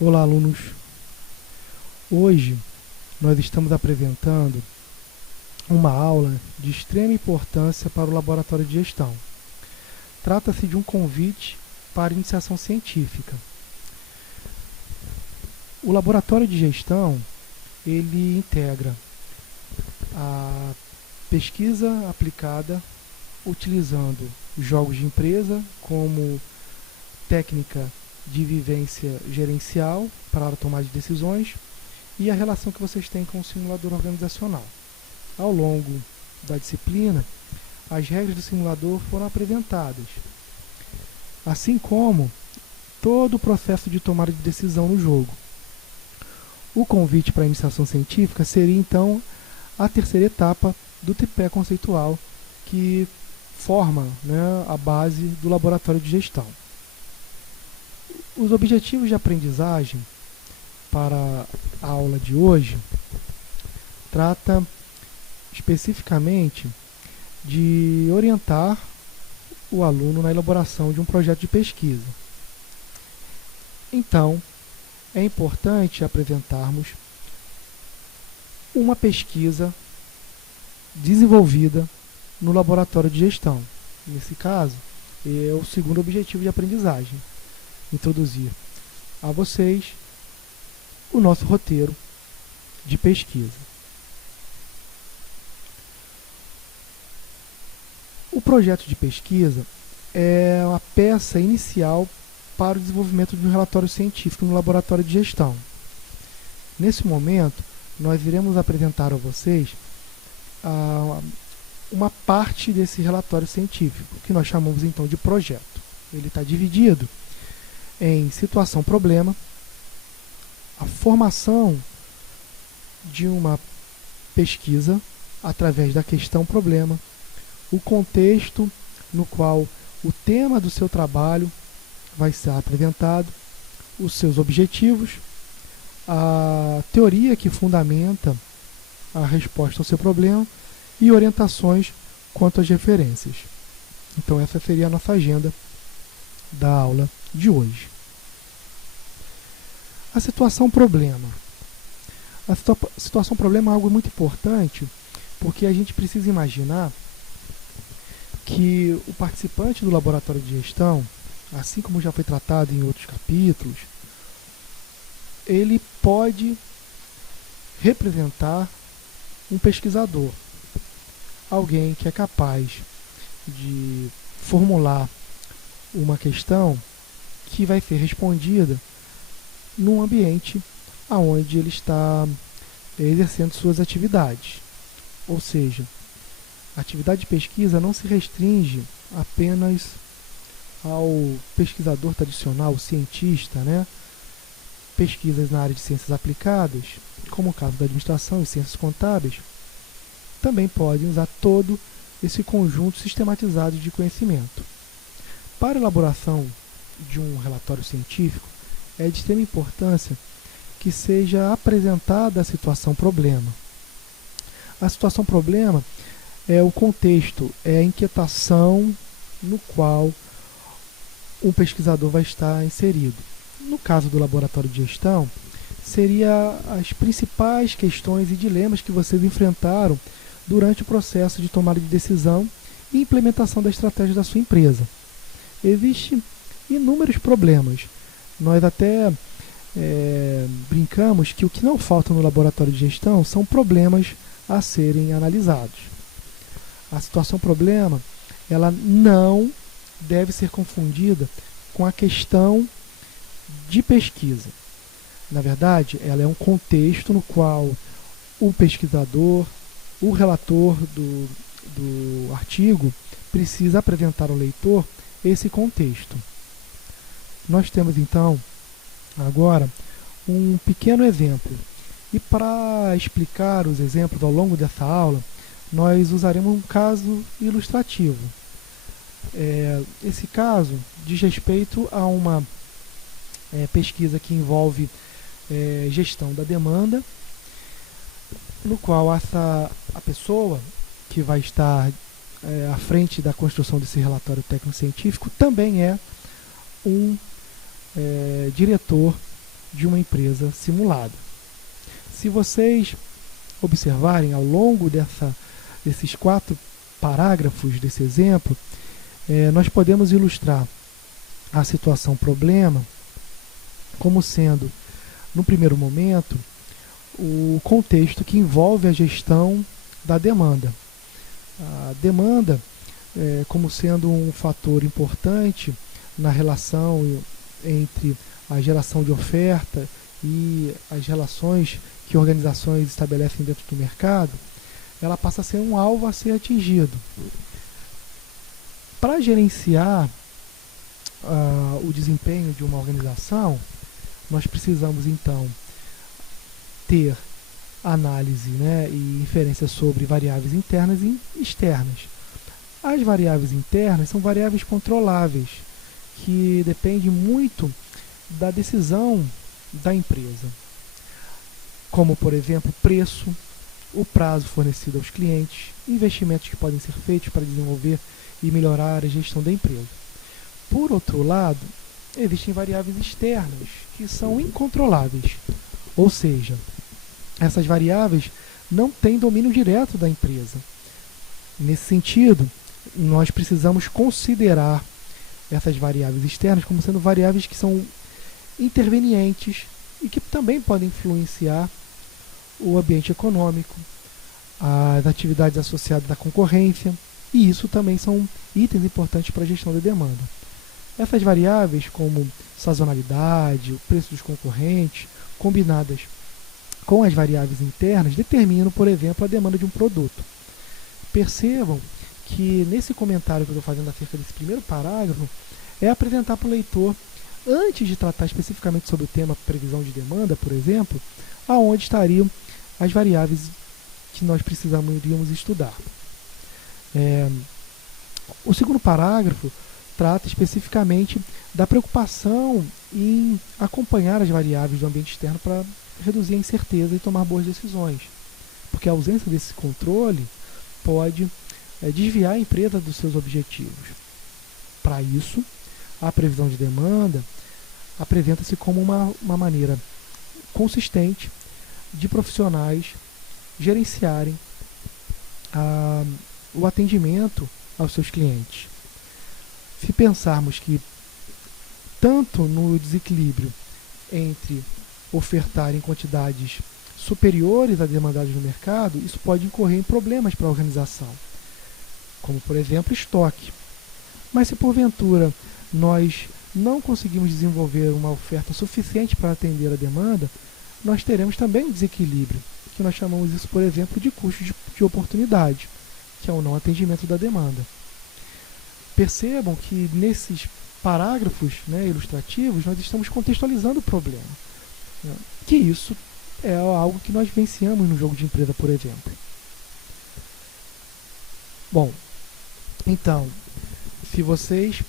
Olá, alunos! Hoje nós estamos apresentando uma aula de extrema importância para o Laboratório de Gestão. Trata-se de um convite para iniciação científica. O Laboratório de Gestão, ele integra a pesquisa aplicada utilizando jogos de empresa como técnica de vivência gerencial para a tomada de decisões e a relação que vocês têm com o simulador organizacional. Ao longo da disciplina, as regras do simulador foram apresentadas, assim como todo o processo de tomada de decisão no jogo. O convite para a iniciação científica seria, então, a terceira etapa do tripé conceitual que forma, a base do laboratório de gestão. Os objetivos de aprendizagem para a aula de hoje trata especificamente de orientar o aluno na elaboração de um projeto de pesquisa. Então, é importante apresentarmos uma pesquisa desenvolvida no laboratório de gestão. Nesse caso, é o segundo objetivo de aprendizagem. Introduzir a vocês o nosso roteiro de pesquisa. O projeto de pesquisa é a peça inicial para o desenvolvimento de um relatório científico no laboratório de gestão. Nesse momento, nós iremos apresentar a vocês uma parte desse relatório científico, que nós chamamos então de projeto. Ele está dividido em situação-problema, a formação de uma pesquisa através da questão-problema, o contexto no qual o tema do seu trabalho vai ser apresentado, os seus objetivos, a teoria que fundamenta a resposta ao seu problema e orientações quanto às referências. Então essa seria a nossa agenda da aula de hoje. A situação-problema. A situação-problema é algo muito importante, porque a gente precisa imaginar que o participante do laboratório de gestão, assim como já foi tratado em outros capítulos, ele pode representar um pesquisador, alguém que é capaz de formular uma questão que vai ser respondida num ambiente onde ele está exercendo suas atividades. Ou seja, a atividade de pesquisa não se restringe apenas ao pesquisador tradicional, o cientista, Pesquisas na área de ciências aplicadas, como o caso da administração e ciências contábeis, também podem usar todo esse conjunto sistematizado de conhecimento. Para a elaboração de um relatório científico, é de extrema importância que seja apresentada a situação-problema. A situação-problema é o contexto, é a inquietação no qual o pesquisador vai estar inserido. No caso do laboratório de gestão, seria as principais questões e dilemas que vocês enfrentaram durante o processo de tomada de decisão e implementação da estratégia da sua empresa. Existem inúmeros problemas. Nós até brincamos que o que não falta no laboratório de gestão são problemas a serem analisados. A situação-problema, ela não deve ser confundida com a questão de pesquisa. Na verdade, ela é um contexto no qual o pesquisador, o relator do artigo, precisa apresentar ao leitor esse contexto. Nós temos, então, agora, um pequeno exemplo. E para explicar os exemplos ao longo dessa aula, nós usaremos um caso ilustrativo. Esse caso diz respeito a uma pesquisa que envolve gestão da demanda, no qual a pessoa que vai estar à frente da construção desse relatório técnico-científico também é um diretor de uma empresa simulada. Se vocês observarem ao longo desses 4 parágrafos desse exemplo, nós podemos ilustrar a situação problema como sendo, no primeiro momento, o contexto que envolve a gestão da demanda. A demanda como sendo um fator importante na relação entre a geração de oferta e as relações que organizações estabelecem dentro do mercado, ela passa a ser um alvo a ser atingido. Para gerenciar o desempenho de uma organização, nós precisamos então ter análise, e inferência sobre variáveis internas e externas. As variáveis internas são variáveis controláveis, que dependem muito da decisão da empresa, como, por exemplo, preço, o prazo fornecido aos clientes, investimentos que podem ser feitos para desenvolver e melhorar a gestão da empresa. Por outro lado, existem variáveis externas, que são incontroláveis, ou seja, essas variáveis não têm domínio direto da empresa. Nesse sentido, nós precisamos considerar essas variáveis externas como sendo variáveis que são intervenientes e que também podem influenciar o ambiente econômico, as atividades associadas à concorrência, e isso também são itens importantes para a gestão da demanda. Essas variáveis, como sazonalidade, o preço dos concorrentes, combinadas com as variáveis internas, determinam, por exemplo, a demanda de um produto. Percebam que nesse comentário que eu estou fazendo acerca desse primeiro parágrafo, é apresentar para o leitor, antes de tratar especificamente sobre o tema previsão de demanda, por exemplo, aonde estariam as variáveis que nós iríamos estudar. O segundo parágrafo trata especificamente da preocupação em acompanhar as variáveis do ambiente externo para reduzir a incerteza e tomar boas decisões, porque a ausência desse controle pode desviar a empresa dos seus objetivos. Para isso, a previsão de demanda apresenta-se como uma maneira consistente de profissionais gerenciarem o atendimento aos seus clientes. Se pensarmos que tanto no desequilíbrio entre ofertar em quantidades superiores às demandadas no mercado, isso pode incorrer em problemas para a organização, como, por exemplo, estoque. Mas se porventura nós não conseguimos desenvolver uma oferta suficiente para atender a demanda, nós teremos também um desequilíbrio, que nós chamamos isso, por exemplo, de custo de oportunidade, que é o não atendimento da demanda. Percebam que nesses parágrafos ilustrativos nós estamos contextualizando o problema, que isso é algo que nós vivenciamos no jogo de empresa, por exemplo. Bom, então, se vocês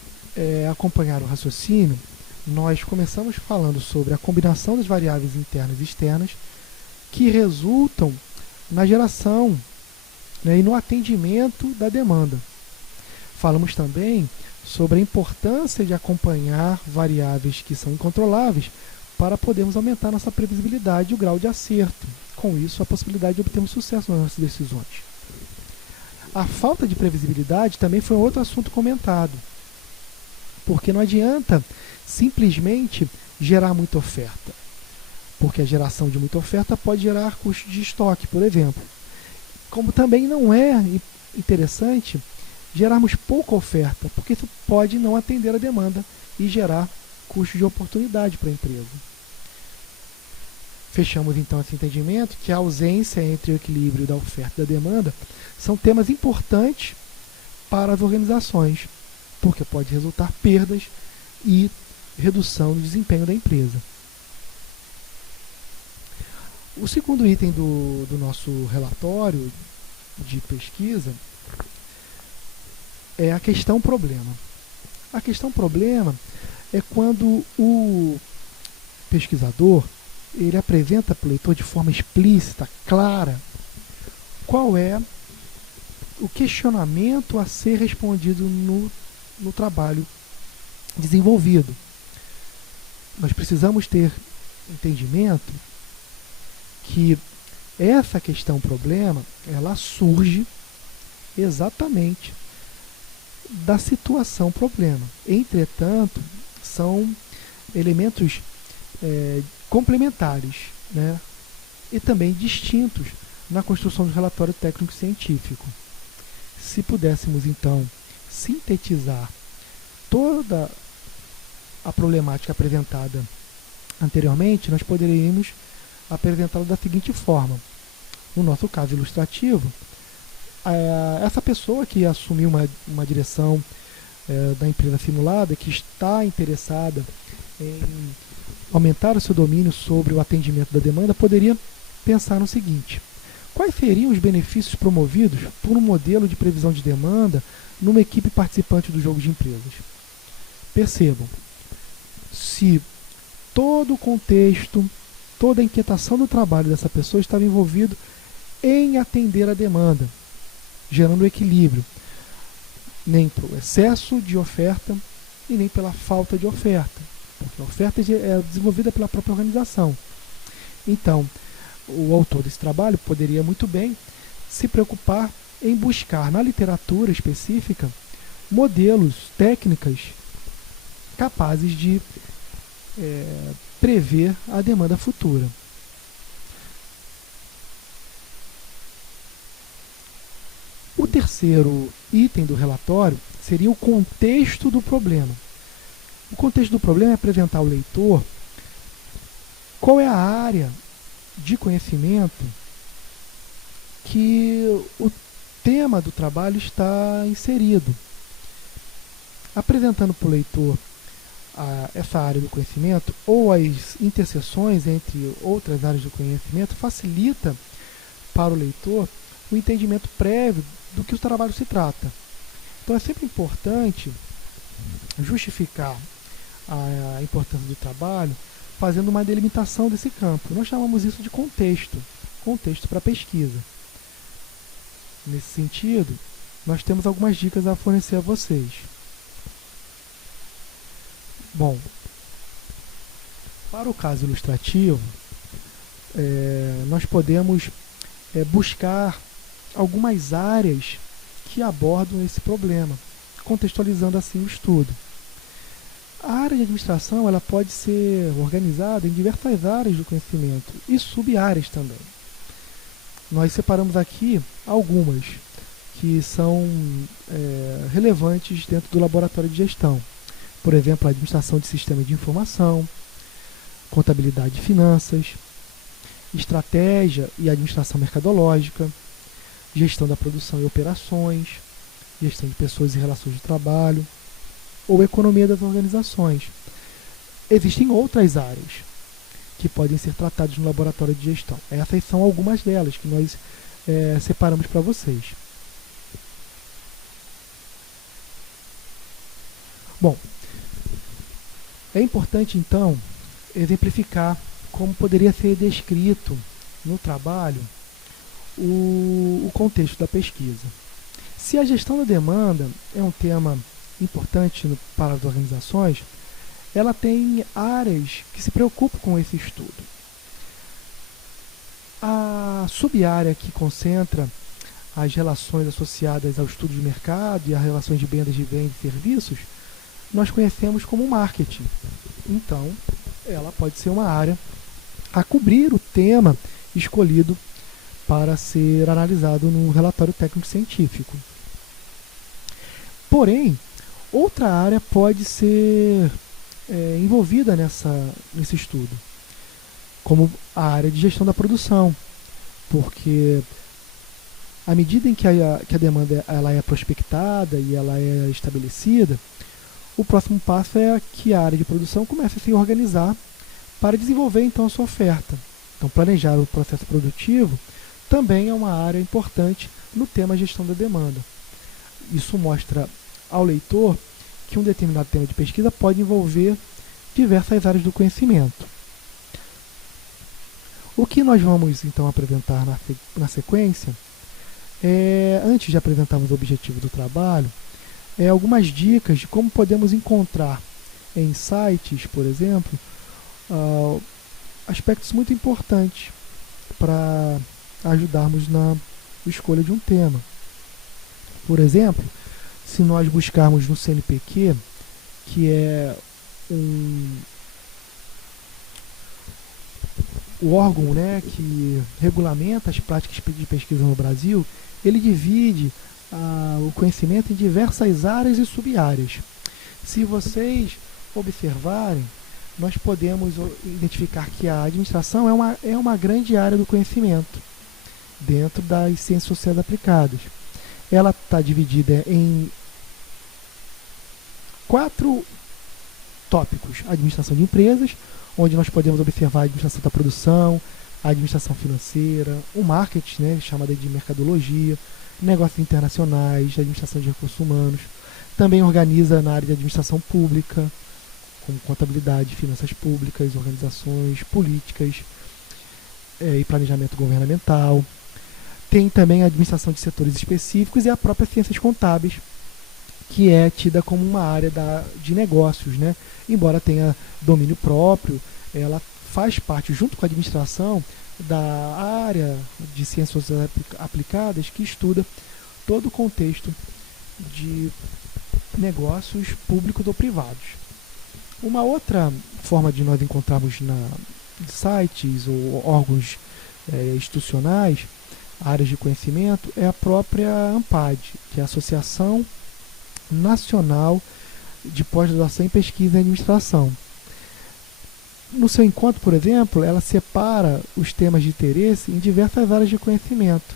acompanharam o raciocínio, nós começamos falando sobre a combinação das variáveis internas e externas que resultam na geração e no atendimento da demanda. Falamos também sobre a importância de acompanhar variáveis que são incontroláveis para podermos aumentar nossa previsibilidade e o grau de acerto. Com isso, a possibilidade de obtermos sucesso nas nossas decisões. A falta de previsibilidade também foi outro assunto comentado, porque não adianta simplesmente gerar muita oferta, porque a geração de muita oferta pode gerar custo de estoque, por exemplo. Como também não é interessante gerarmos pouca oferta, porque isso pode não atender a demanda e gerar custo de oportunidade para a empresa. Fechamos então esse entendimento que a ausência entre o equilíbrio da oferta e da demanda são temas importantes para as organizações, porque pode resultar perdas e redução do desempenho da empresa. O segundo item do nosso relatório de pesquisa é a questão problema. A questão problema é quando o pesquisador ele apresenta para o leitor de forma explícita, clara, qual é o questionamento a ser respondido no trabalho desenvolvido. Nós precisamos ter entendimento que essa questão problema, ela surge exatamente da situação problema. Entretanto, são elementos complementares, né, e também distintos na construção do relatório técnico-científico. Se pudéssemos, então, sintetizar toda a problemática apresentada anteriormente, nós poderíamos apresentá-la da seguinte forma. No nosso caso ilustrativo, essa pessoa que assumiu uma direção da empresa simulada, que está interessada em aumentar o seu domínio sobre o atendimento da demanda, poderia pensar no seguinte: quais seriam os benefícios promovidos por um modelo de previsão de demanda numa equipe participante do jogo de empresas? Percebam, se todo o contexto, toda a inquietação do trabalho dessa pessoa estava envolvido em atender a demanda, gerando equilíbrio, nem pelo excesso de oferta e nem pela falta de oferta, porque a oferta é desenvolvida pela própria organização. Então, o autor desse trabalho poderia muito bem se preocupar em buscar na literatura específica modelos, técnicas capazes de prever a demanda futura. O terceiro item do relatório seria o contexto do problema. O contexto do problema é apresentar ao leitor qual é a área de conhecimento que o tema do trabalho está inserido. Apresentando para o leitor essa área do conhecimento ou as interseções entre outras áreas do conhecimento facilita para o leitor o entendimento prévio do que o trabalho se trata. Então é sempre importante justificar a importância do trabalho fazendo uma delimitação desse campo. Nós chamamos isso de contexto para pesquisa. Nesse sentido, nós temos algumas dicas a fornecer a vocês. Bom, para o caso ilustrativo, nós podemos buscar algumas áreas que abordam esse problema, contextualizando assim o estudo. A área de administração ela pode ser organizada em diversas áreas do conhecimento e sub-áreas também. Nós separamos aqui algumas que são relevantes dentro do laboratório de gestão. Por exemplo, a administração de sistemas de informação, contabilidade e finanças, estratégia e administração mercadológica, gestão da produção e operações, gestão de pessoas e relações de trabalho, ou economia das organizações. Existem outras áreas que podem ser tratadas no laboratório de gestão. Essas são algumas delas que nós separamos para vocês. Bom, é importante então exemplificar como poderia ser descrito no trabalho o contexto da pesquisa. Se a gestão da demanda é um tema importante para as organizações, ela tem áreas que se preocupam com esse estudo. A sub-área que concentra as relações associadas ao estudo de mercado e as relações de vendas e serviços, nós conhecemos como marketing. Então, ela pode ser uma área a cobrir o tema escolhido para ser analisado no relatório técnico-científico. Porém, outra área pode ser envolvida nesse estudo, como a área de gestão da produção, porque à medida em que a demanda ela é prospectada e ela é estabelecida, o próximo passo é que a área de produção comece a se organizar para desenvolver então a sua oferta. Então, planejar o processo produtivo também é uma área importante no tema gestão da demanda. Isso mostra ao leitor que um determinado tema de pesquisa pode envolver diversas áreas do conhecimento. O que nós vamos então apresentar na sequência antes de apresentarmos o objetivo do trabalho, algumas dicas de como podemos encontrar em sites, por exemplo, aspectos muito importantes para ajudarmos na escolha de um tema. Por exemplo, se nós buscarmos no CNPq, que é o órgão, né, que regulamenta as práticas de pesquisa no Brasil, ele divide o conhecimento em diversas áreas e sub-áreas. Se vocês observarem, nós podemos identificar que a administração é uma grande área do conhecimento dentro das ciências sociais aplicadas. Ela está dividida em 4 tópicos: a administração de empresas, onde nós podemos observar a administração da produção, a administração financeira, o marketing, né, chamada de mercadologia, negócios internacionais, a administração de recursos humanos. Também organiza na área de administração pública, como contabilidade, finanças públicas, organizações políticas e planejamento governamental. Tem também a administração de setores específicos e a própria ciências contábeis, que é tida como uma área de negócios, né? Embora tenha domínio próprio, ela faz parte, junto com a administração, da área de ciências sociais aplicadas, que estuda todo o contexto de negócios públicos ou privados. Uma outra forma de nós encontrarmos sites ou órgãos institucionais, áreas de conhecimento, é a própria ANPAD, que é a Associação Nacional de Pós-Graduação em Pesquisa e Administração. No seu encontro, por exemplo, ela separa os temas de interesse em diversas áreas de conhecimento.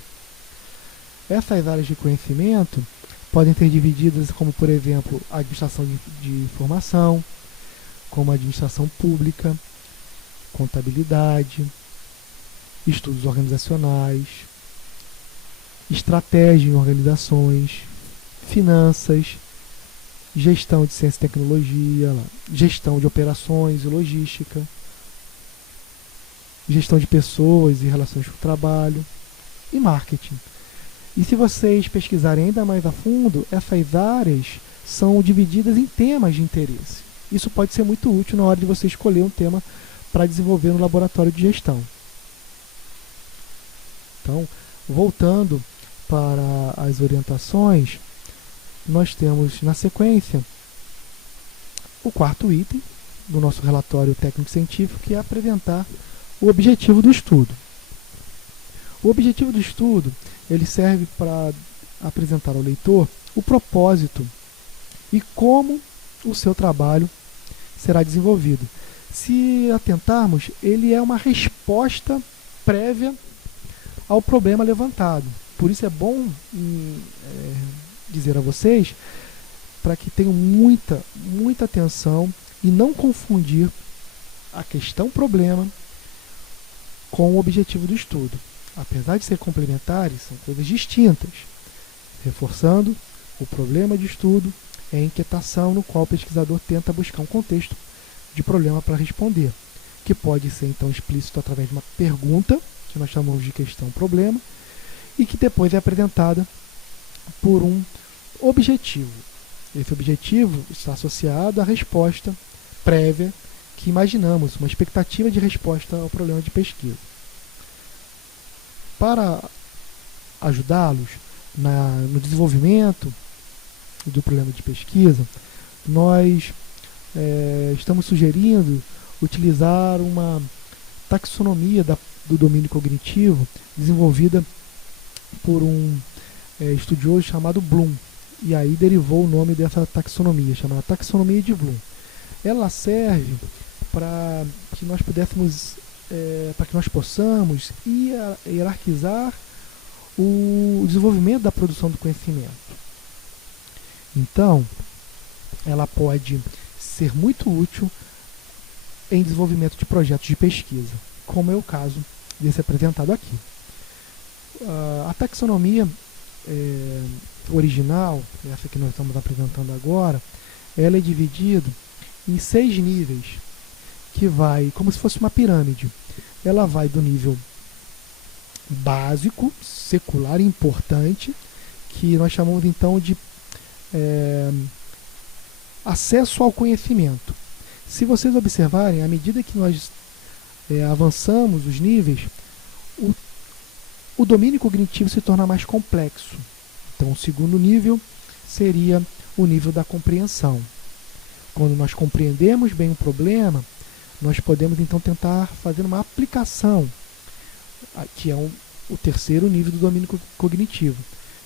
Essas áreas de conhecimento podem ser divididas como, por exemplo, a administração de informação, como a administração pública, contabilidade, estudos organizacionais, estratégia em organizações, finanças, gestão de ciência e tecnologia, gestão de operações e logística, gestão de pessoas e relações com o trabalho e marketing. E se vocês pesquisarem ainda mais a fundo, essas áreas são divididas em temas de interesse. Isso pode ser muito útil na hora de você escolher um tema para desenvolver no laboratório de gestão. Então, voltando para as orientações, nós temos na sequência o 4º item do nosso relatório técnico-científico, que é apresentar o objetivo do estudo. O objetivo do estudo ele serve para apresentar ao leitor o propósito e como o seu trabalho será desenvolvido. Se atentarmos, ele é uma resposta prévia ao problema levantado. Por isso é bom dizer a vocês para que tenham muita atenção e não confundir a questão problema com o objetivo do estudo. Apesar de ser complementares, são coisas distintas. Reforçando, o problema de estudo é a inquietação no qual o pesquisador tenta buscar um contexto de problema para responder, que pode ser então explícito através de uma pergunta, que nós chamamos de questão-problema, e que depois é apresentada por um objetivo. Esse objetivo está associado à resposta prévia que imaginamos, uma expectativa de resposta ao problema de pesquisa. Para ajudá-los no desenvolvimento do problema de pesquisa, nós estamos sugerindo utilizar uma taxonomia do domínio cognitivo desenvolvida por um estudioso chamado Bloom, e aí derivou o nome dessa taxonomia, chamada Taxonomia de Bloom. Ela serve para que nós para que nós possamos hierarquizar o desenvolvimento da produção do conhecimento. Então, ela pode ser muito útil em desenvolvimento de projetos de pesquisa, como é o caso desse apresentado aqui. A taxonomia original, essa que nós estamos apresentando agora, ela é dividida em 6 níveis, que vai como se fosse uma pirâmide. Ela vai do nível básico, secular e importante, que nós chamamos então de acesso ao conhecimento. Se vocês observarem, à medida que nós avançamos os níveis, o domínio cognitivo se torna mais complexo. Então, o segundo nível seria o nível da compreensão. Quando nós compreendemos bem o problema, nós podemos então tentar fazer uma aplicação, que é o terceiro nível do domínio cognitivo.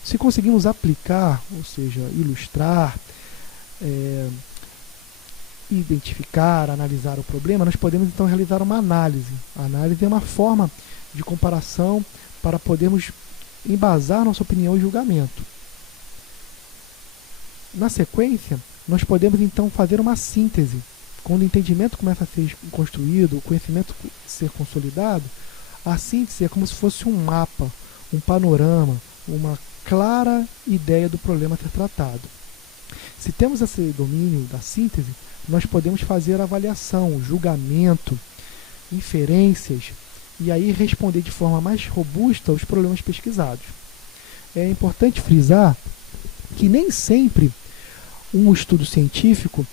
Se conseguimos aplicar, ou seja, ilustrar, identificar, analisar o problema, nós podemos então realizar uma análise. A análise é uma forma de comparação para podermos embasar nossa opinião e julgamento. Na sequência, nós podemos então fazer uma síntese. Quando o entendimento começa a ser construído, o conhecimento ser consolidado, a síntese é como se fosse um mapa, um panorama, uma clara ideia do problema a ser tratado. Se temos esse domínio da síntese, nós podemos fazer avaliação, julgamento, inferências, e aí responder de forma mais robusta aos problemas pesquisados. É importante frisar que nem sempre um estudo científico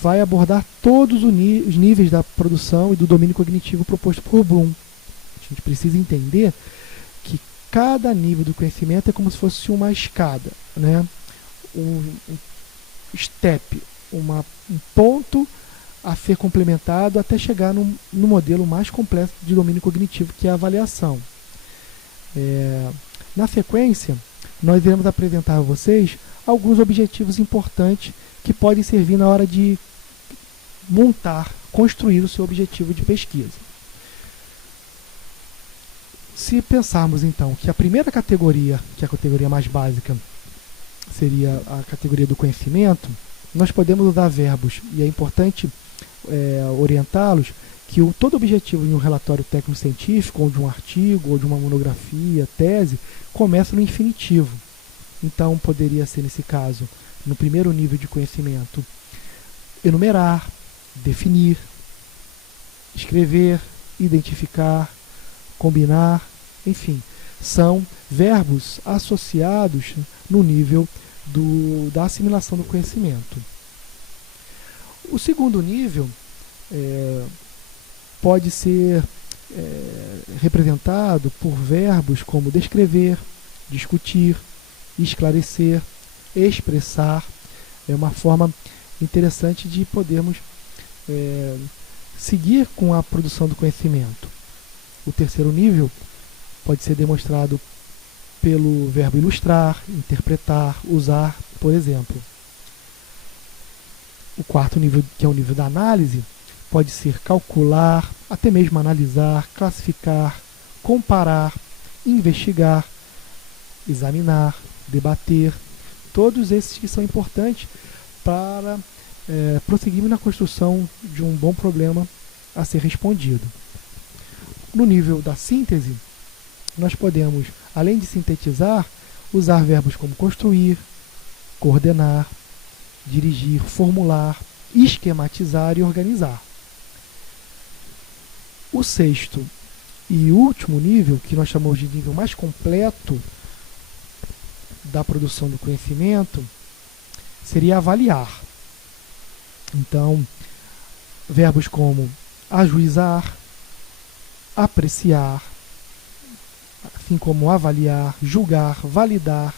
vai abordar todos os níveis da produção e do domínio cognitivo proposto por Bloom. A gente precisa entender que cada nível do conhecimento é como se fosse uma escada, né? um step, um ponto a ser complementado até chegar no modelo mais complexo de domínio cognitivo, que é a avaliação. Na sequência, nós iremos apresentar a vocês alguns objetivos importantes que podem servir na hora de construir o seu objetivo de pesquisa. Se pensarmos então que a primeira categoria, que é a categoria mais básica, seria a categoria do conhecimento, nós podemos usar verbos, e é importante orientá-los que todo objetivo em um relatório técnico-científico, ou de um artigo, ou de uma monografia, tese, começa no infinitivo. Então, poderia ser, nesse caso, no primeiro nível de conhecimento, enumerar, definir, escrever, identificar, combinar, enfim, são verbos associados no nível da assimilação do conhecimento. O segundo nível pode ser representado por verbos como descrever, discutir, esclarecer, expressar. É uma forma interessante de podermos seguir com a produção do conhecimento. O terceiro nível pode ser demonstrado pelo verbo ilustrar, interpretar, usar, por exemplo. O quarto nível, que é o nível da análise, pode ser calcular, até mesmo analisar, classificar, comparar, investigar, examinar, debater. Todos esses que são importantes para prosseguirmos na construção de um bom problema a ser respondido. No nível da síntese, nós podemos, além de sintetizar, usar verbos como construir, coordenar, dirigir, formular, esquematizar e organizar. O sexto e último nível, que nós chamamos de nível mais completo da produção do conhecimento, seria avaliar. Então, verbos como ajuizar, apreciar, assim como avaliar, julgar, validar,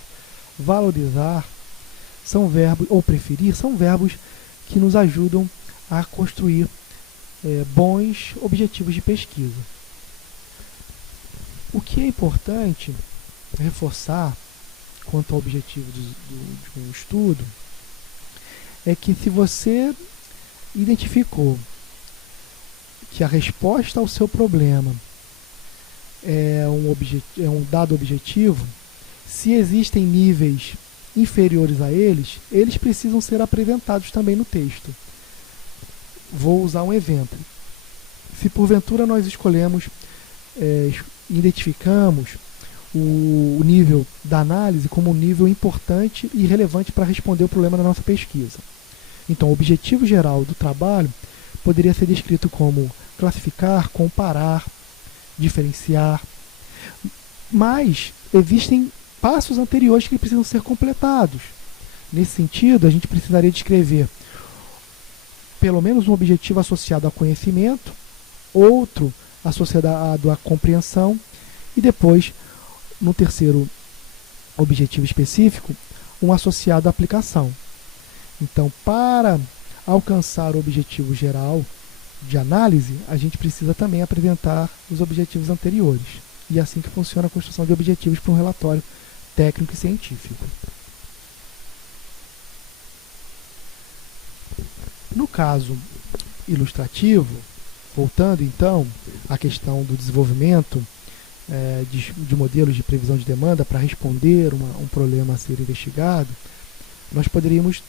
valorizar, são verbos, ou preferir, são verbos que nos ajudam a construir bons objetivos de pesquisa. O que é importante reforçar quanto ao objetivo de um estudo é que, se você identificou que a resposta ao seu problema é um dado objetivo, se existem níveis inferiores a eles, eles precisam ser apresentados também no texto. Vou usar um exemplo. Se porventura nós identificamos o nível da análise como um nível importante e relevante para responder o problema da nossa pesquisa. Então, o objetivo geral do trabalho poderia ser descrito como classificar, comparar, diferenciar, mas existem passos anteriores que precisam ser completados. Nesse sentido, a gente precisaria descrever pelo menos um objetivo associado ao conhecimento, outro associado à compreensão, e depois, no terceiro objetivo específico, um associado à aplicação. Então, para alcançar o objetivo geral de análise, a gente precisa também apresentar os objetivos anteriores. E é assim que funciona a construção de objetivos para um relatório técnico e científico. No caso ilustrativo, voltando então à questão do desenvolvimento de modelos de previsão de demanda para responder um problema a ser investigado, nós poderíamos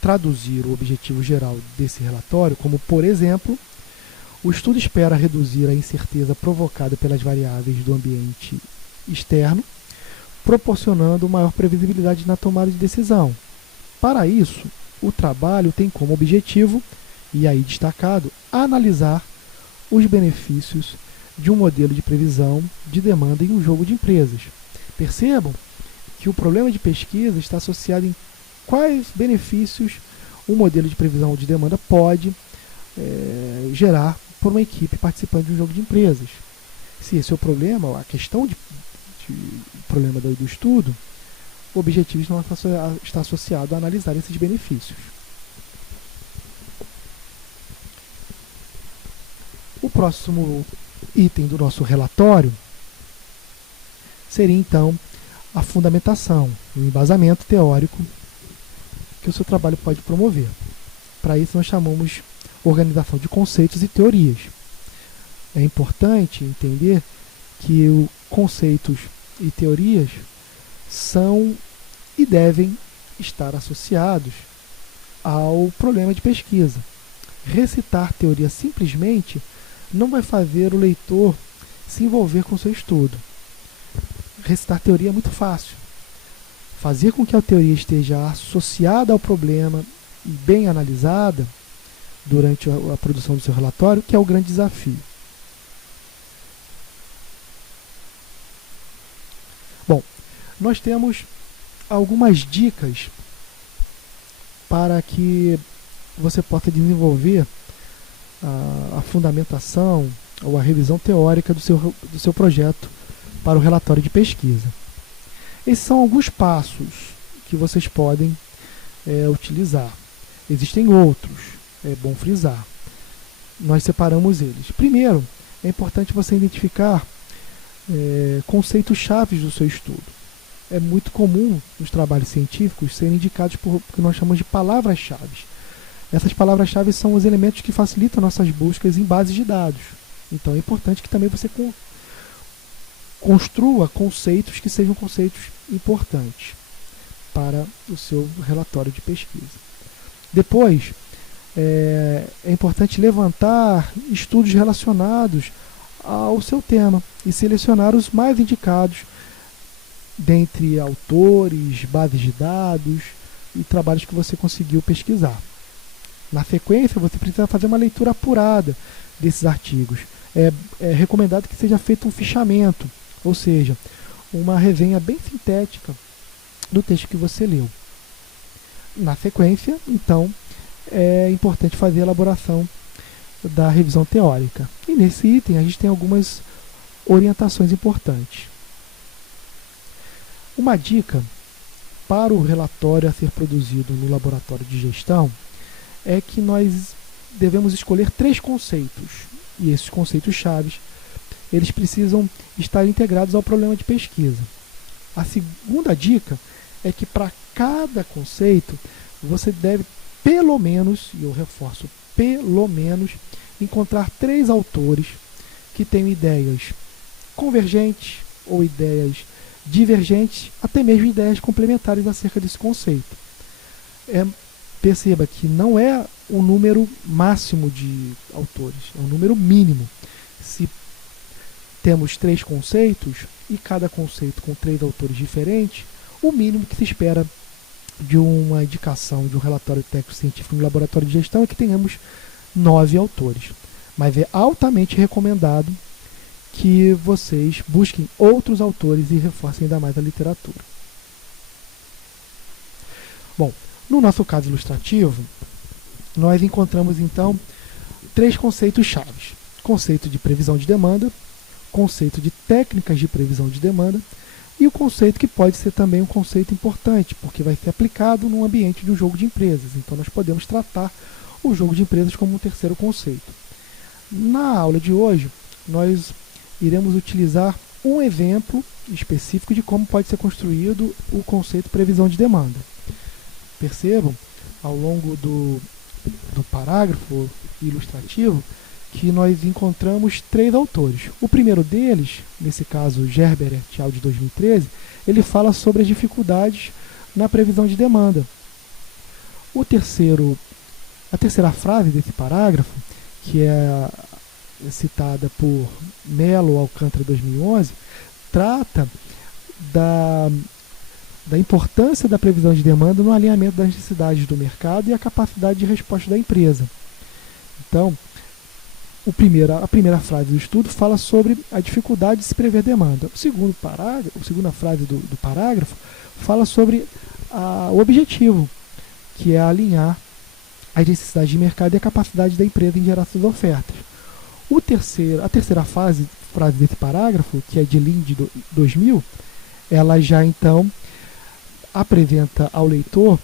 traduzir o objetivo geral desse relatório como, por exemplo, o estudo espera reduzir a incerteza provocada pelas variáveis do ambiente externo, proporcionando maior previsibilidade na tomada de decisão. Para isso, o trabalho tem como objetivo, e aí destacado, analisar os benefícios de um modelo de previsão de demanda em um jogo de empresas. Percebam que o problema de pesquisa está associado em quais benefícios um modelo de previsão de demanda pode gerar por uma equipe participando de um jogo de empresas. Se esse é o problema, a questão de problema do estudo, o objetivo está associado a analisar esses benefícios. O próximo item do nosso relatório seria, então, a fundamentação, o embasamento teórico que o seu trabalho pode promover. Para isso, nós chamamos organização de conceitos e teorias. É importante entender que conceitos e teorias são e devem estar associados ao problema de pesquisa. Recitar teoria simplesmente não vai fazer o leitor se envolver com o seu estudo. Recitar teoria é muito fácil. Fazer com que a teoria esteja associada ao problema e bem analisada durante a produção do seu relatório, que é o grande desafio. Bom, nós temos algumas dicas para que você possa desenvolver a fundamentação ou a revisão teórica do seu projeto para o relatório de pesquisa. Esses são alguns passos que vocês podem utilizar. Existem outros, é bom frisar. Nós separamos eles. Primeiro, é importante você identificar conceitos chaves do seu estudo. É muito comum nos trabalhos científicos serem indicados por o que nós chamamos de palavras-chave. Essas palavras-chave são os elementos que facilitam nossas buscas em bases de dados. Então é importante que também você construa conceitos que sejam conceitos importantes para o seu relatório de pesquisa. Depois, é importante levantar estudos relacionados ao seu tema e selecionar os mais indicados dentre autores, bases de dados e trabalhos que você conseguiu pesquisar. Na sequência, você precisa fazer uma leitura apurada desses artigos. É recomendado que seja feito um fichamento, ou seja, uma resenha bem sintética do texto que você leu. Na sequência, então, é importante fazer a elaboração da revisão teórica. E nesse item a gente tem algumas orientações importantes. Uma dica para o relatório a ser produzido no laboratório de gestão é que nós devemos escolher 3 conceitos. E esses conceitos chaves, eles precisam estar integrados ao problema de pesquisa. A segunda dica é que para cada conceito você deve pelo menos, e eu reforço, pelo menos, encontrar 3 autores que tenham ideias convergentes ou ideias divergentes, até mesmo ideias complementares acerca desse conceito. Perceba que não é o número máximo de autores, é um número mínimo. Se temos 3 conceitos, e cada conceito com 3 autores diferentes, o mínimo que se espera de uma indicação de um relatório técnico-científico no laboratório de gestão é que tenhamos 9 autores. Mas é altamente recomendado que vocês busquem outros autores e reforcem ainda mais a literatura. Bom, no nosso caso ilustrativo, nós encontramos então 3 conceitos chaves. conceito de previsão de demanda, conceito de técnicas de previsão de demanda e o conceito que pode ser também um conceito importante, porque vai ser aplicado no ambiente de um jogo de empresas. Então nós podemos tratar o jogo de empresas como um terceiro conceito. Na aula de hoje, nós iremos utilizar um exemplo específico de como pode ser construído o conceito previsão de demanda. Percebam, ao longo do parágrafo ilustrativo, que nós encontramos 3 autores. O primeiro deles, nesse caso Gerber et al. De 2013, ele fala sobre as dificuldades na previsão de demanda. A terceira frase desse parágrafo, que é citada por Mello Alcântara 2011, trata da importância da previsão de demanda no alinhamento das necessidades do mercado e a capacidade de resposta da empresa. Então, a primeira frase do estudo fala sobre a dificuldade de se prever demanda. A segunda frase do parágrafo fala sobre o objetivo, que é alinhar as necessidades de mercado e a capacidade da empresa em gerar suas ofertas. A terceira frase desse parágrafo, que é de Lind 2000, ela já então apresenta ao leitor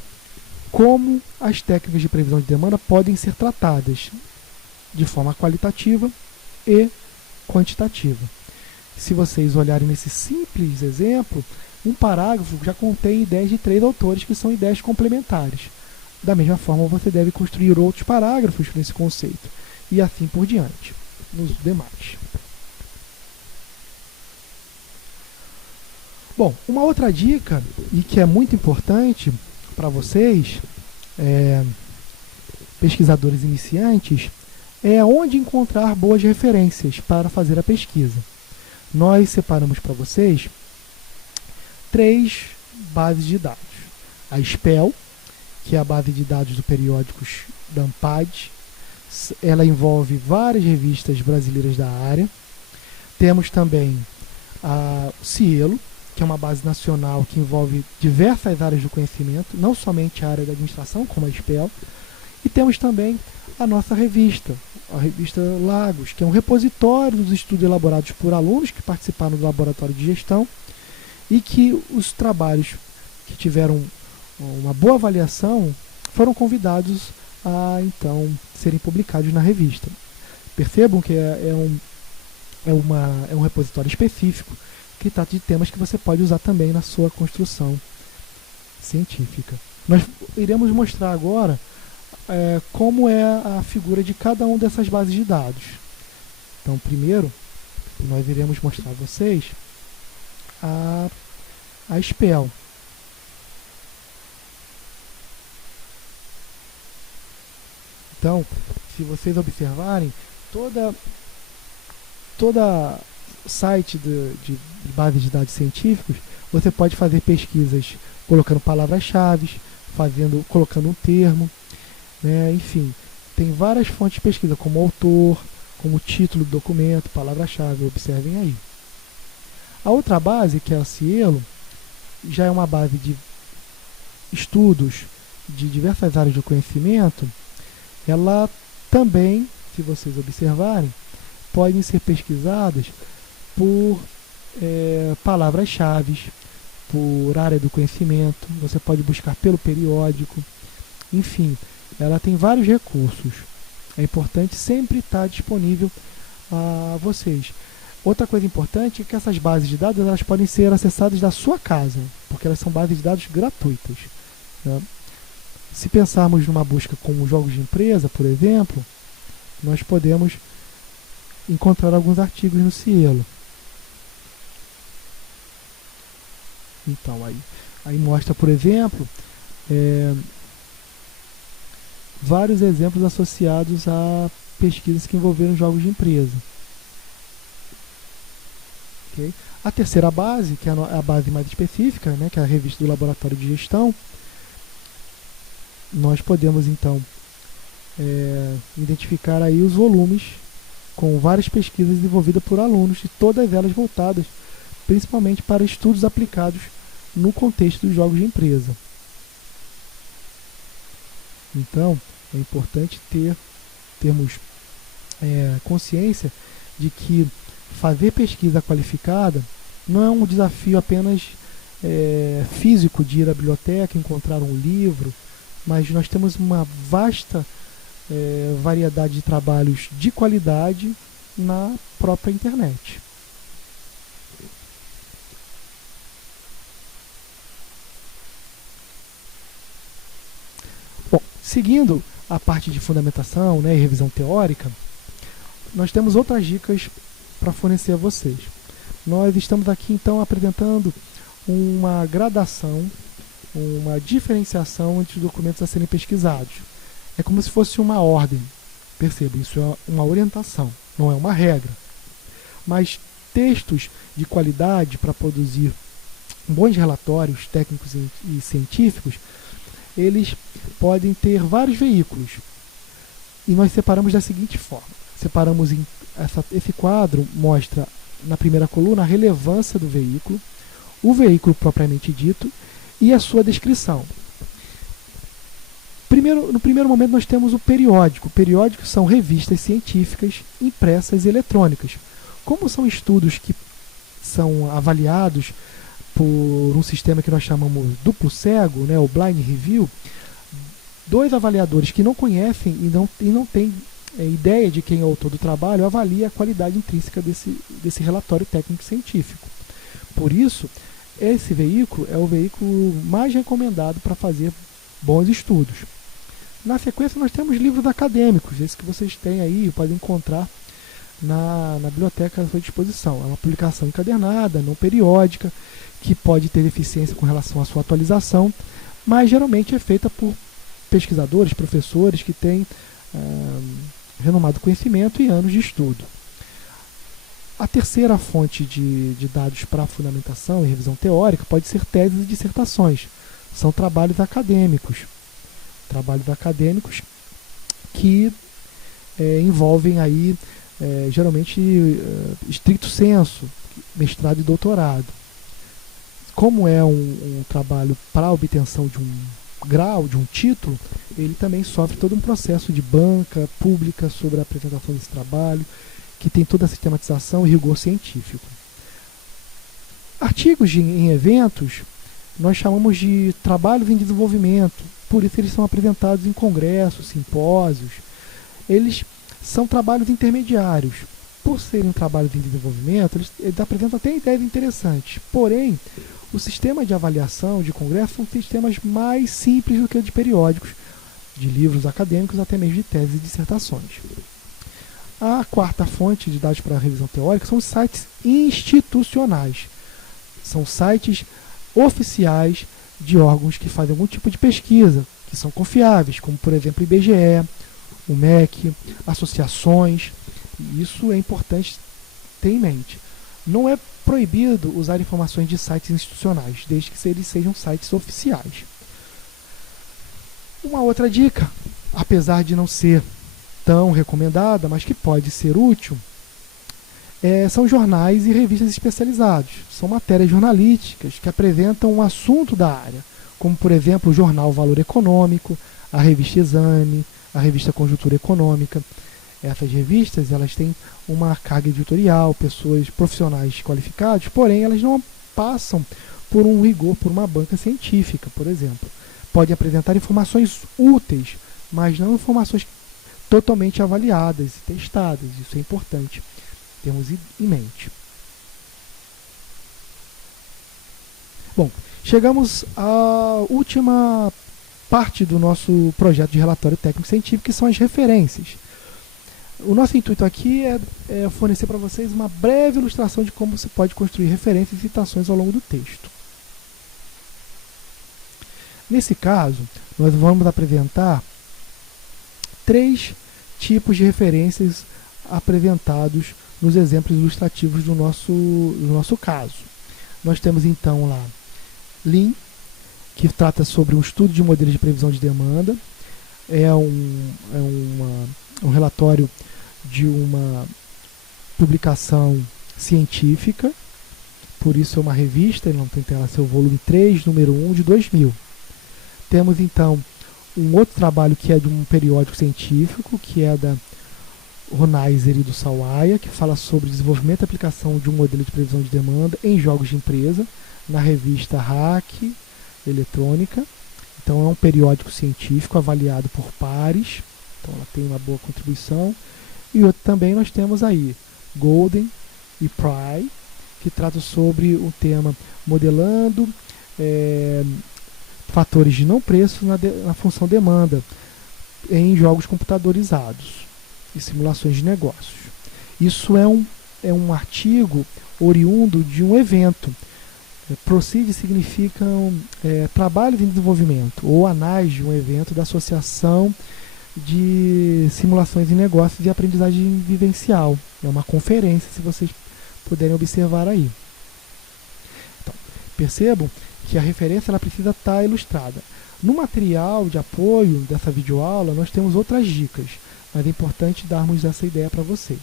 como as técnicas de previsão de demanda podem ser tratadas de forma qualitativa e quantitativa. Se vocês olharem nesse simples exemplo, um parágrafo já contém ideias de 3 autores que são ideias complementares. Da mesma forma, você deve construir outros parágrafos nesse conceito, e assim por diante, nos demais. Bom, uma outra dica, e que é muito importante para vocês, pesquisadores iniciantes, é onde encontrar boas referências para fazer a pesquisa. Nós separamos para vocês 3 bases de dados. A SPEL, que é a base de dados do periódicos da ANPAD, ela envolve várias revistas brasileiras da área. Temos também a Cielo, que é uma base nacional que envolve diversas áreas do conhecimento, não somente a área da administração, como a SPEL. E temos também a nossa revista, a revista Lagos, que é um repositório dos estudos elaborados por alunos que participaram do laboratório de gestão e que os trabalhos que tiveram uma boa avaliação foram convidados a então serem publicados na revista. Percebam que é um repositório específico que trata de temas que você pode usar também na sua construção científica. Nós iremos mostrar agora como é a figura de cada uma dessas bases de dados. Então, primeiro, nós iremos mostrar a vocês a SPEL. Então, se vocês observarem, toda site de bases de dados científicos, você pode fazer pesquisas colocando palavras-chave, colocando um termo, né? Enfim, tem várias fontes de pesquisa, como autor, como título do documento, palavra-chave, observem aí. A outra base, que é a Cielo, já é uma base de estudos de diversas áreas do conhecimento. Ela também, se vocês observarem, podem ser pesquisadas por palavras-chave, por área do conhecimento, você pode buscar pelo periódico, enfim, ela tem vários recursos. É importante sempre estar disponível a vocês. Outra coisa importante é que essas bases de dados elas podem ser acessadas da sua casa, porque elas são bases de dados gratuitas, né? Se pensarmos numa busca como jogos de empresa, por exemplo, nós podemos encontrar alguns artigos no Cielo. Então, aí mostra, por exemplo, vários exemplos associados a pesquisas que envolveram jogos de empresa. Okay? A terceira base, que é a base mais específica, né, que é a revista do Laboratório de Gestão, nós podemos então identificar aí os volumes com várias pesquisas desenvolvidas por alunos e todas elas voltadas principalmente para estudos aplicados no contexto dos jogos de empresa. Então, é importante termos consciência de que fazer pesquisa qualificada não é um desafio apenas físico de ir à biblioteca, encontrar um livro, mas nós temos uma vasta variedade de trabalhos de qualidade na própria internet. Bom, seguindo a parte de fundamentação, e revisão teórica, nós temos outras dicas para fornecer a vocês. Nós estamos aqui então apresentando uma gradação, uma diferenciação entre os documentos a serem pesquisados. É como se fosse uma ordem. Perceba, isso é uma orientação, não é uma regra. Mas textos de qualidade para produzir bons relatórios técnicos e científicos, eles podem ter vários veículos. E nós separamos da seguinte forma. Esse quadro mostra na primeira coluna a relevância do veículo, o veículo propriamente dito e a sua descrição. No primeiro momento nós temos o periódico. Periódicos são revistas científicas impressas e eletrônicas. Como são estudos que são avaliados por um sistema que nós chamamos duplo cego, o blind review, dois avaliadores que não conhecem e não têm ideia de quem é o autor do trabalho avalia a qualidade intrínseca desse relatório técnico-científico. Por isso, esse veículo é o veículo mais recomendado para fazer bons estudos. Na sequência, nós temos livros acadêmicos, esses que vocês têm aí, podem encontrar na biblioteca à sua disposição. É uma publicação encadernada, não periódica, que pode ter deficiência com relação à sua atualização, mas geralmente é feita por pesquisadores, professores que têm renomado conhecimento e anos de estudo. A terceira fonte de dados para fundamentação e revisão teórica pode ser teses e dissertações. São trabalhos acadêmicos. Trabalhos acadêmicos que envolvem aí, geralmente, estricto sensu, mestrado e doutorado. Como é um trabalho para a obtenção de um grau, de um título, ele também sofre todo um processo de banca pública sobre a apresentação desse trabalho, que tem toda a sistematização e rigor científico. Artigos em eventos nós chamamos de trabalhos em desenvolvimento, por isso eles são apresentados em congressos, simpósios. Eles são trabalhos intermediários. Por serem trabalhos em desenvolvimento, eles apresentam até ideias interessantes. Porém, o sistema de avaliação de congressos são sistemas mais simples do que o de periódicos, de livros acadêmicos, até mesmo de teses e dissertações. A quarta fonte de dados para a revisão teórica são os sites institucionais. São sites oficiais de órgãos que fazem algum tipo de pesquisa, que são confiáveis, como, por exemplo, o IBGE, o MEC, associações. Isso é importante ter em mente. Não é proibido usar informações de sites institucionais, desde que eles sejam sites oficiais. Uma outra dica, apesar de não ser tão recomendada, mas que pode ser útil, são jornais e revistas especializados. São matérias jornalísticas que apresentam um assunto da área, como, por exemplo, o jornal Valor Econômico, a revista Exame, a revista Conjuntura Econômica. Essas revistas elas têm uma carga editorial, pessoas profissionais qualificados, porém elas não passam por um rigor, por uma banca científica, por exemplo. Podem apresentar informações úteis, mas não informações totalmente avaliadas e testadas. Isso é importante termos em mente. Bom, chegamos à última parte do nosso projeto de relatório técnico-científico, que são as referências. O nosso intuito aqui é fornecer para vocês uma breve ilustração de como você pode construir referências e citações ao longo do texto. Nesse caso, nós vamos apresentar 3 tipos de referências apresentados nos exemplos ilustrativos do nosso caso. Nós temos então lá Lean, que trata sobre um estudo de modelos de previsão de demanda. É um relatório de uma publicação científica, por isso é uma revista, ele não tem lá seu volume 3, número 1 de 2000. Temos então um outro trabalho que é de um periódico científico, que é da Ronaiser e do Sawaya, que fala sobre desenvolvimento e aplicação de um modelo de previsão de demanda em jogos de empresa, na revista Hack Eletrônica. Então é um periódico científico avaliado por pares, então ela tem uma boa contribuição. E outro também nós temos aí, Golden e Pry, que trata sobre o tema modelando fatores de não preço na função demanda em jogos computadorizados e simulações de negócios. Isso é um artigo oriundo de um evento. PROCEED significa trabalho de desenvolvimento ou análise de um evento da Associação de Simulações de Negócios e Aprendizagem Vivencial. É uma conferência, se vocês puderem observar aí. Então, percebam que a referência ela precisa estar ilustrada. No material de apoio dessa videoaula, nós temos outras dicas, mas é importante darmos essa ideia para vocês.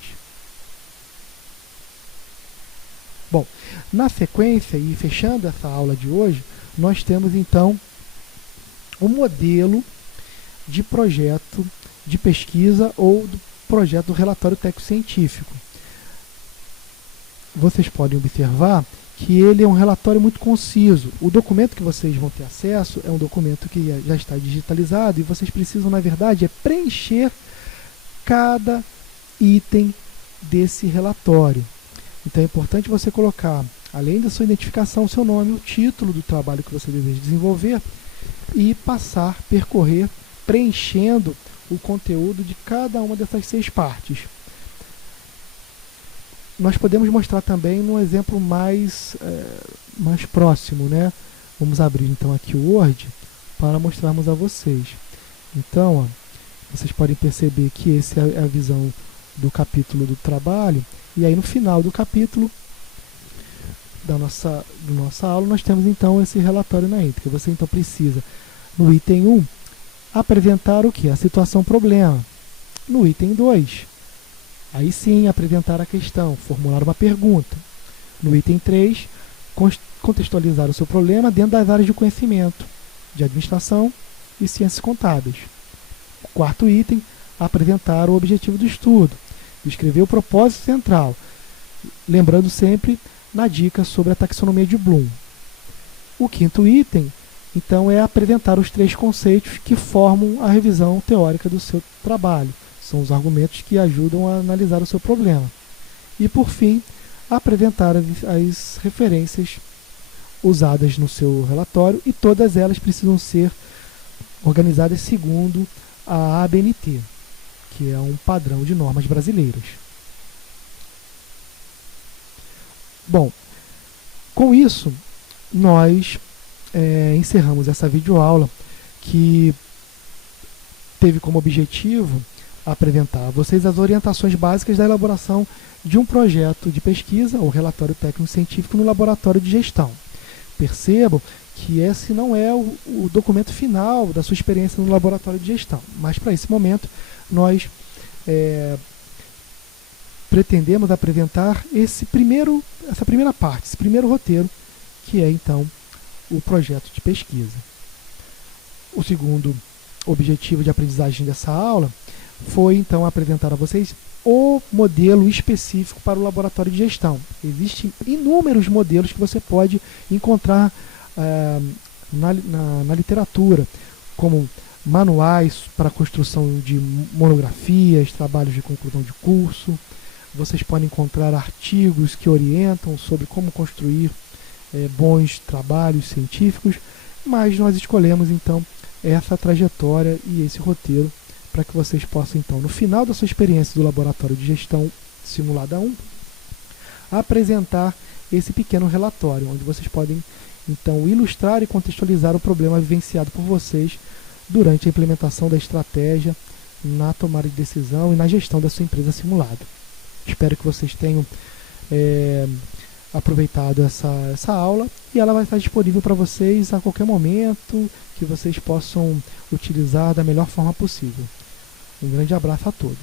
Bom, na sequência e fechando essa aula de hoje, nós temos então um modelo de projeto de pesquisa ou do projeto do relatório técnico-científico. Vocês podem observar que ele é um relatório muito conciso. O documento que vocês vão ter acesso é um documento que já está digitalizado e vocês precisam, na verdade, preencher cada item desse relatório. Então é importante você colocar, além da sua identificação, o seu nome, o título do trabalho que você deseja desenvolver e percorrer, preenchendo o conteúdo de cada uma dessas 6 partes. Nós podemos mostrar também num exemplo mais próximo, né? Vamos abrir então aqui o Word para mostrarmos a vocês. Então, vocês podem perceber que essa é a visão do capítulo do trabalho. E aí no final do capítulo da nossa aula, nós temos então esse relatório na íntegra. Você então precisa, no item 1, apresentar o que? A situação problema. No item 2, aí sim, apresentar a questão, formular uma pergunta. No item 3, contextualizar o seu problema dentro das áreas de conhecimento, de administração e ciências contábeis. O 4º item, apresentar o objetivo do estudo, descrever o propósito central, lembrando sempre na dica sobre a taxonomia de Bloom. O 5º item, então, é apresentar os 3 conceitos que formam a revisão teórica do seu trabalho. São os argumentos que ajudam a analisar o seu problema. E, por fim, apresentar as referências usadas no seu relatório e todas elas precisam ser organizadas segundo a ABNT, que é um padrão de normas brasileiras. Bom, com isso, nós encerramos essa videoaula que teve como objetivo apresentar a vocês as orientações básicas da elaboração de um projeto de pesquisa ou relatório técnico-científico no laboratório de gestão. Percebam que esse não é o documento final da sua experiência no laboratório de gestão, mas para esse momento nós pretendemos apresentar essa primeira parte, esse primeiro roteiro, que é então o projeto de pesquisa. O segundo objetivo de aprendizagem dessa aula foi então apresentar a vocês o modelo específico para o laboratório de gestão. Existem inúmeros modelos que você pode encontrar na literatura, como manuais para a construção de monografias, trabalhos de conclusão de curso. Vocês podem encontrar artigos que orientam sobre como construir bons trabalhos científicos, mas nós escolhemos então essa trajetória e esse roteiro para que vocês possam então, no final da sua experiência do laboratório de gestão simulada 1, apresentar esse pequeno relatório, onde vocês podem então ilustrar e contextualizar o problema vivenciado por vocês durante a implementação da estratégia, na tomada de decisão e na gestão da sua empresa simulada. Espero que vocês tenham aproveitado essa aula, e ela vai estar disponível para vocês a qualquer momento, que vocês possam utilizar da melhor forma possível. Um grande abraço a todos.